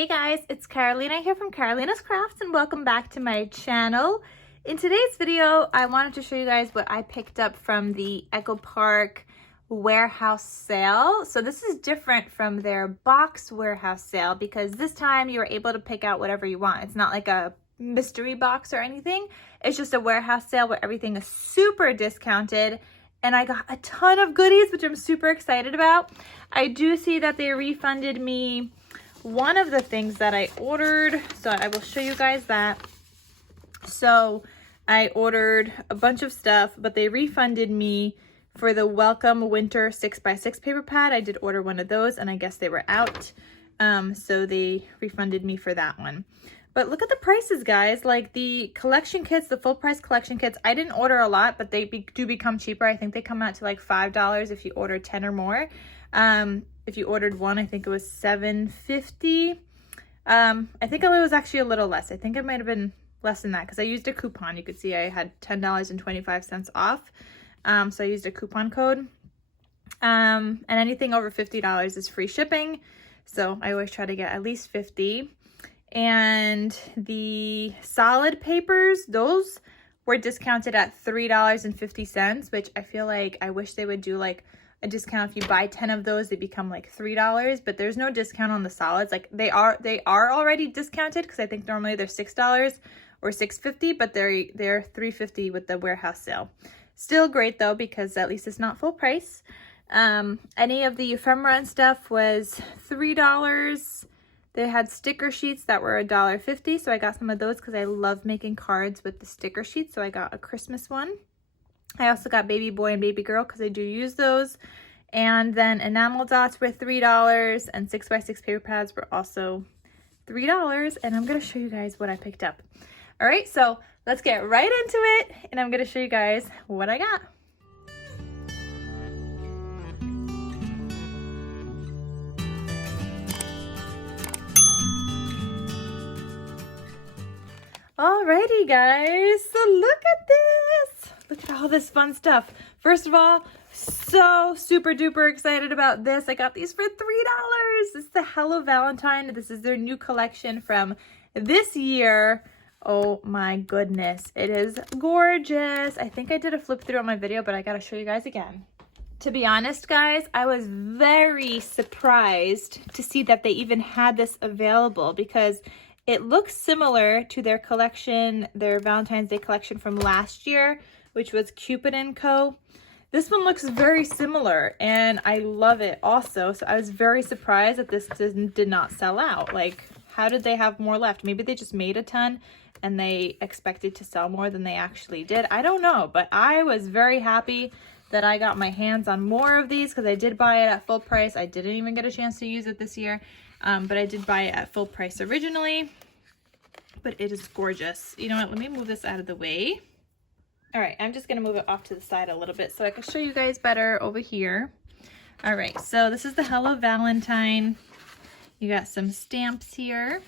Hey guys, it's Karolina here from KarolinasKrafts and welcome back to my channel. In today's video, I wanted to show you guys what I picked up from the Echo Park warehouse sale. So this is different from their box warehouse sale because this time you were able to pick out whatever you want. It's not like a mystery box or anything. It's just a warehouse sale where everything is super discounted. And I got a ton of goodies, which I'm super excited about. I do see that they refunded me one of the things that I ordered, so I will show you guys that. So I ordered a bunch of stuff, but they refunded me for the Welcome Winter 6x6 paper pad. I did order one of those and I guess they were out, so they refunded me for that one. But look at the prices, guys. Like the collection kits, the full price collection kits, I didn't order a lot, but they do become cheaper. I think they come out to like $5 if you order 10 or more. If you ordered one, I think it was $7.50. I think it was actually a little less. I think it might have been less than that because I used a coupon. You could see I had $10.25 off. So I used a coupon code. And anything over $50 is free shipping. So I always try to get at least 50. And the solid papers, those were discounted at $3.50, which I feel like I wish they would do like a discount. If you buy 10 of those, they become like $3, but there's no discount on the solids. Like they are already discounted because I think normally they're $6 or $6.50, but they're $3.50 with the warehouse sale. Still great though, because at least it's not full price. Any of the ephemera and stuff was $3. They had sticker sheets that were $1.50, so I got some of those because I love making cards with the sticker sheets, so I got a Christmas one. I also got baby boy and baby girl because I do use those. And then enamel dots were $3, and 6x6 paper pads were also $3, and I'm going to show you guys what I picked up. All right, so let's get right into it, and I'm going to show you guys what I got. Alrighty guys, so look at this. Look at all this fun stuff. First of all, so super duper excited about this. I got these for $3. This is the Hello Valentine. This is their new collection from this year. Oh my goodness, it is gorgeous. I think I did a flip through on my video, but I gotta show you guys again. To be honest, guys, I was very surprised to see that they even had this available because it looks similar to their collection, their Valentine's Day collection from last year, which was Cupid & Co. This one looks very similar and I love it also. So I was very surprised that this did not sell out. Like, how did they have more left? Maybe they just made a ton and they expected to sell more than they actually did. I don't know, but I was very happy that I got my hands on more of these because I did buy it at full price. I didn't even get a chance to use it this year. But I did buy it at full price originally, but it is gorgeous. You know what, let me move this out of the way. All right, I'm just gonna move it off to the side a little bit so I can show you guys better over here. All right, so this is the Hello Valentine. You got some stamps here.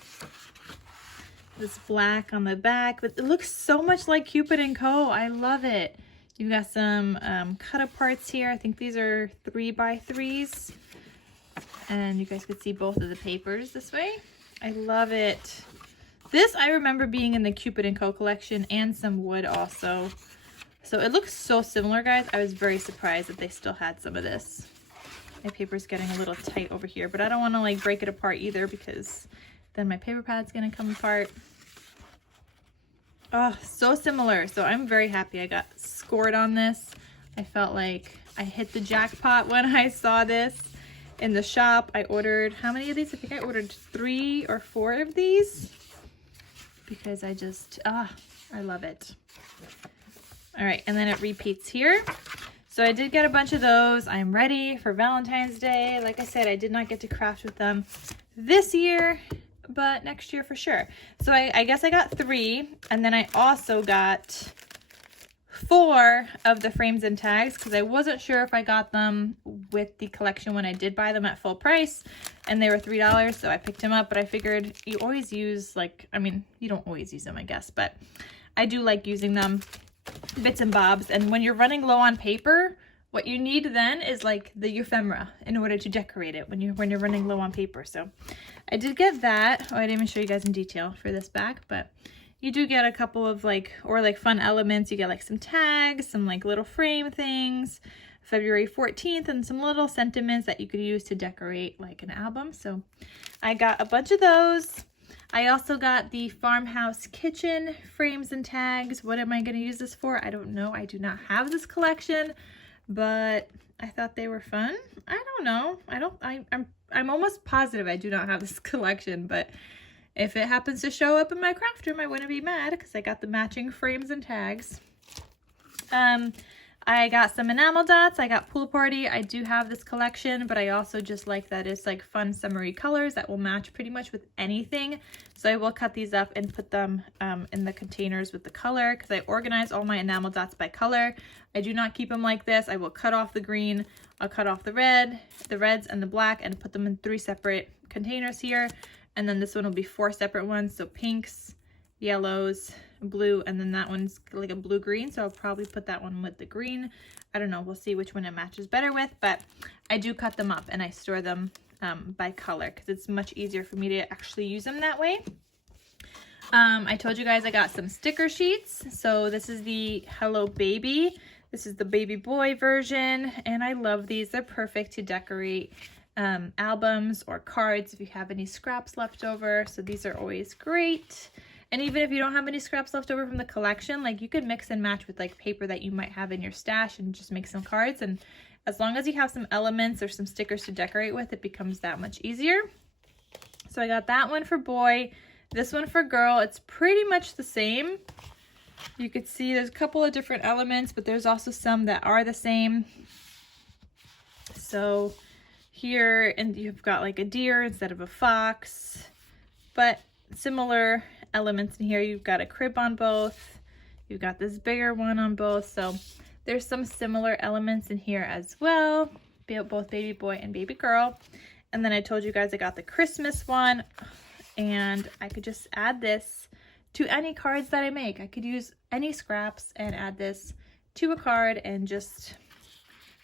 This black on the back, but it looks so much like Cupid & Co. I love it. You've got some cut aparts here. I think these are 3x3s. And you guys could see both of the papers this way. I love it. This I remember being in the Cupid & Co. collection and some wood also. So it looks so similar, guys. I was very surprised that they still had some of this. My paper's getting a little tight over here, but I don't want to like break it apart either because then my paper pad's going to come apart. Oh, so similar. So I'm very happy I got scored on this. I felt like I hit the jackpot when I saw this. In the shop, I ordered, how many of these? I think I ordered 3 or 4 of these because I just, I love it. All right, and then it repeats here. So I did get a bunch of those. I'm ready for Valentine's Day. Like I said, I did not get to craft with them this year, but next year for sure. So I guess I got 3, and then I also got 4 of the frames and tags because I wasn't sure if I got them with the collection when I did buy them at full price, and they were $3, so I picked them up. But I figured you always use, like, I mean, you don't always use them, I guess, but I do like using them bits and bobs. And when you're running low on paper, What you need then is like the ephemera in order to decorate it when you're running low on paper. So I did get that. Oh, I didn't even show you guys in detail for this back, but you do get a couple of like fun elements. You get like some tags, some like little frame things, February 14th, and some little sentiments that you could use to decorate like an album. So I got a bunch of those. I also got the farmhouse kitchen frames and tags. What am I going to use this for? I don't know. I do not have this collection, but I thought they were fun. I don't know. I'm almost positive I do not have this collection, but if it happens to show up in my craft room, I wouldn't be mad because I got the matching frames and tags. I got some enamel dots. I got Pool Party. I do have this collection, but I also just like that it's like fun summery colors that will match pretty much with anything. So I will cut these up and put them in the containers with the color because I organize all my enamel dots by color. I do not keep them like this. I will cut off the green. I'll cut off the reds and the black and put them in 3 separate containers here. And then this one will be 4 separate ones. So pinks, yellows, blue, and then that one's like a blue-green, so I'll probably put that one with the green. I don't know, we'll see which one it matches better with, but I do cut them up and I store them by color because it's much easier for me to actually use them that way. I told you guys I got some sticker sheets. So this is the Hello Baby. This is the baby boy version, and I love these. They're perfect to decorate albums or cards if you have any scraps left over. So these are always great. And even if you don't have any scraps left over from the collection, like you could mix and match with like paper that you might have in your stash and just make some cards. And as long as you have some elements or some stickers to decorate with, it becomes that much easier. So I got that one for boy, this one for girl. It's pretty much the same. You could see there's a couple of different elements, but there's also some that are the same. So here, and you've got like a deer instead of a fox, but similar elements in here. You've got a crib on both, you've got this bigger one on both, so there's some similar elements in here as well, both baby boy and baby girl. And then I told you guys I got the Christmas one, and I could just add this to any cards that I make. I could use any scraps and add this to a card and just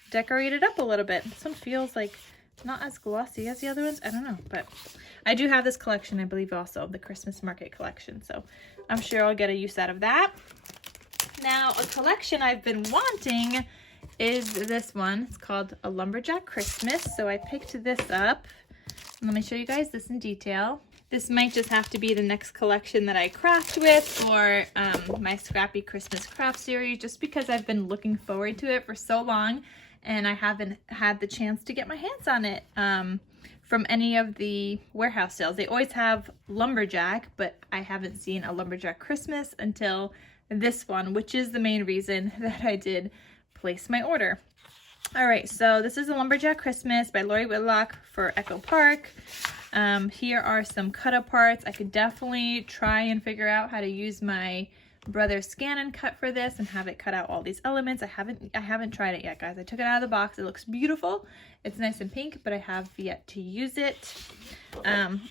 decorate it up a little bit. This one feels like not as glossy as the other ones. I don't know, but I do have this collection, I believe, also the Christmas market collection, so I'm sure I'll get a use out of that. Now, a collection I've been wanting is this one. It's called a Lumberjack Christmas, so I picked this up. Let me show you guys this in detail. This might just have to be the next collection that I craft with for my Scrappy Christmas craft series, just because I've been looking forward to it for so long and I haven't had the chance to get my hands on it from any of the warehouse sales. They always have Lumberjack, but I haven't seen a Lumberjack Christmas until this one, which is the main reason that I did place my order. All right, so this is a Lumberjack Christmas by Lori Whitlock for Echo Park. Here are some cut parts. I could definitely try and figure out how to use my brother's scan and cut for this and have it cut out all these elements. I haven't tried it yet, guys. I took it out of the box. It looks beautiful. It's nice and pink, but I have yet to use it.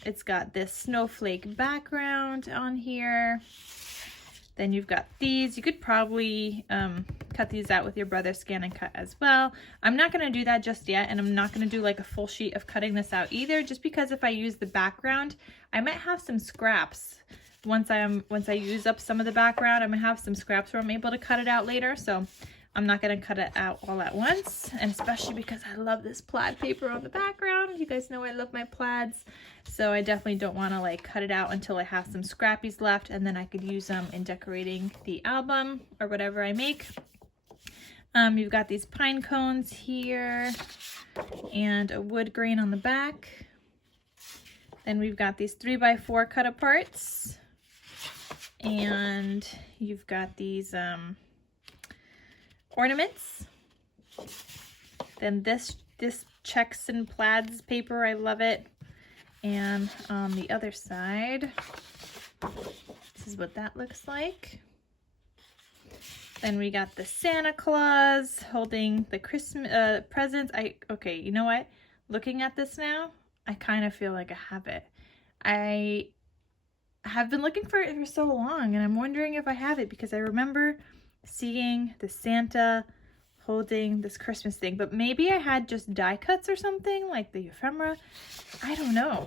It's got this snowflake background on here. Then you've got these. You could probably cut these out with your brother's scan and cut as well. I'm not going to do that just yet, and I'm not going to do like a full sheet of cutting this out either, just because if I use the background, I might have some scraps. Once I use up some of the background, I'm going to have some scraps where I'm able to cut it out later, so I'm not going to cut it out all at once, and especially because I love this plaid paper on the background. You guys know I love my plaids, so I definitely don't want to like cut it out until I have some scrappies left, and then I could use them in decorating the album or whatever I make. You've got these pine cones here and a wood grain on the back. Then we've got these 3x4 cut aparts, and you've got these ornaments. Then this checks and plaids paper, I love it. And on the other side, this is what that looks like. Then we got the Santa Claus holding the Christmas presents. Okay, you know what? Looking at this now, I kind of feel like I have it. I have been looking for it for so long, and I'm wondering if I have it because I remember seeing the Santa holding this Christmas thing, but maybe I had just die cuts or something like the ephemera. I don't know.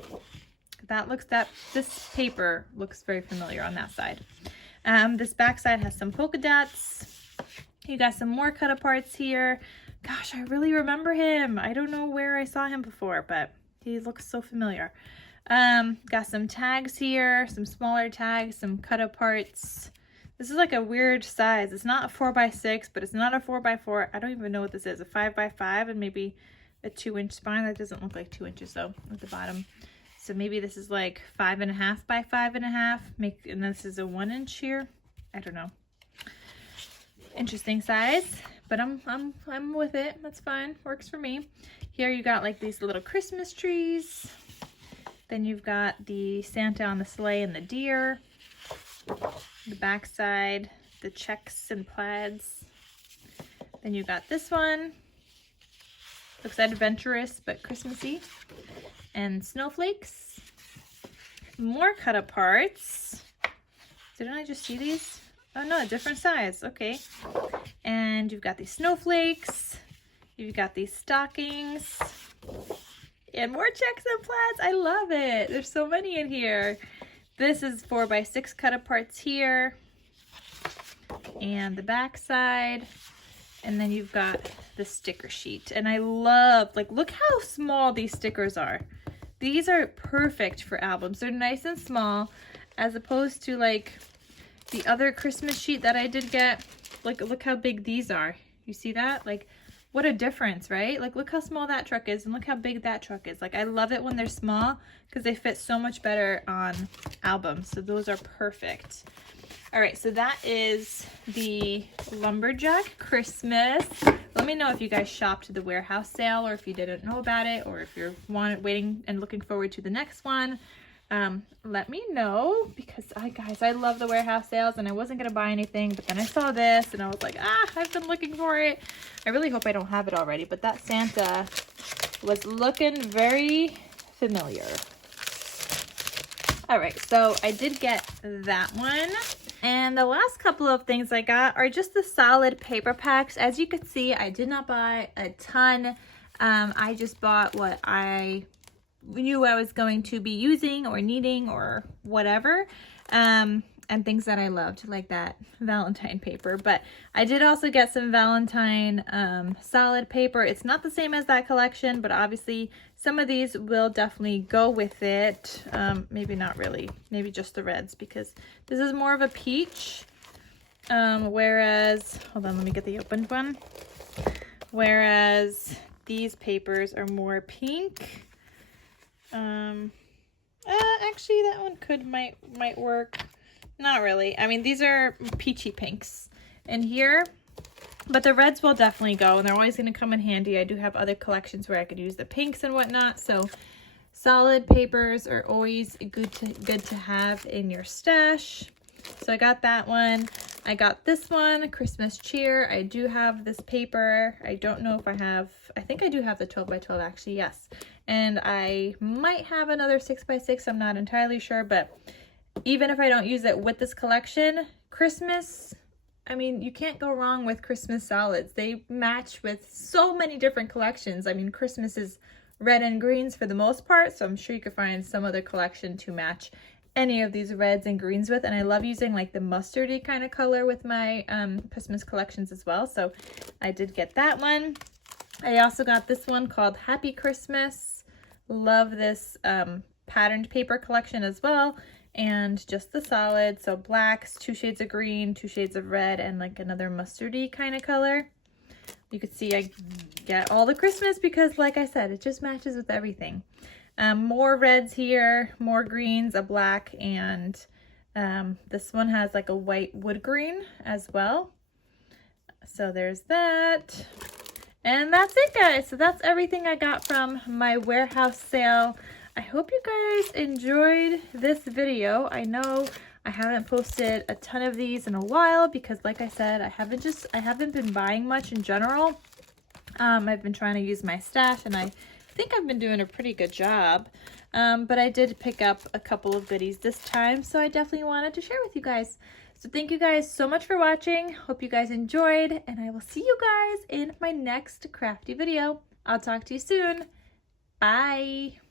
This paper looks very familiar on that side. This back side has some polka dots. You got some more cut aparts here. Gosh, I really remember him. I don't know where I saw him before, but he looks so familiar. Got some tags here, some smaller tags, some cut aparts. This is like a weird size. It's not a 4x6, but it's not a 4x4. I don't even know what this is. A 5x5 and maybe a 2-inch spine. That doesn't look like 2 inches though at the bottom. So maybe this is like 5.5 by 5.5. And this is a 1-inch here. I don't know. Interesting size, but I'm with it. That's fine. Works for me. Here you got like these little Christmas trees. Then you've got the Santa on the sleigh and the deer. The back side, the checks and plaids. Then you got this one. Looks adventurous but Christmassy. And snowflakes. More cut aparts. Didn't I just see these? Oh no, a different size. Okay. And you've got these snowflakes. You've got these stockings. And more checks and plaids. I love it. There's so many in here. This is 4x6 cut aparts here. And the back side. And then you've got the sticker sheet. And I love, like, look how small these stickers are. These are perfect for albums. They're nice and small, as opposed to like the other Christmas sheet that I did get. Like, look how big these are. You see that? Like, what a difference, right? Like, look how small that truck is and look how big that truck is. Like, I love it when they're small because they fit so much better on albums. So those are perfect. All right, so that is the Lumberjack Christmas. Let me know if you guys shopped the warehouse sale or if you didn't know about it, or if you're waiting and looking forward to the next one. Let me know, because guys, I love the warehouse sales and I wasn't gonna buy anything, but then I saw this and I was like, I've been looking for it. I really hope I don't have it already, but that Santa was looking very familiar. All right, so I did get that one. And the last couple of things I got are just the solid paper packs. As you can see, I did not buy a ton. I just bought what I knew I was going to be using or needing or whatever. And things that I loved, like that Valentine paper. But I did also get some Valentine solid paper. It's not the same as that collection, but obviously some of these will definitely go with it. Maybe not really, maybe just the reds, because this is more of a peach. Whereas, hold on, let me get the opened one. Whereas these papers are more pink. Actually that one might work. Not really. I mean, these are peachy pinks in here, but the reds will definitely go, and they're always going to come in handy. I do have other collections where I could use the pinks and whatnot, so solid papers are always good to have in your stash. So I got that one. I got this one, Christmas Cheer. I do have this paper. I don't know if I think I do have the 12x12 actually, yes. And I might have another 6x6, I'm not entirely sure, but even if I don't use it with this collection, Christmas, I mean, you can't go wrong with Christmas solids. They match with so many different collections. I mean, Christmas is red and greens for the most part, so I'm sure you could find some other collection to match any of these reds and greens with. And I love using like the mustardy kind of color with my Christmas collections as well. So I did get that one. I also got this one called Happy Christmas. Love this patterned paper collection as well. And just the solid, so blacks, 2 shades of green, 2 shades of red, and like another mustardy kind of color. You could see I get all the Christmas because, like I said, it just matches with everything. More reds here, more greens, a black, and this one has like a white wood green as well. So there's that. And that's it, guys. So that's everything I got from my warehouse sale. I hope you guys enjoyed this video. I know I haven't posted a ton of these in a while because, like I said, I haven't been buying much in general. I've been trying to use my stash, and I think I've been doing a pretty good job. But I did pick up a couple of goodies this time, so I definitely wanted to share with you guys. So thank you guys so much for watching. Hope you guys enjoyed, and I will see you guys in my next crafty video. I'll talk to you soon. Bye.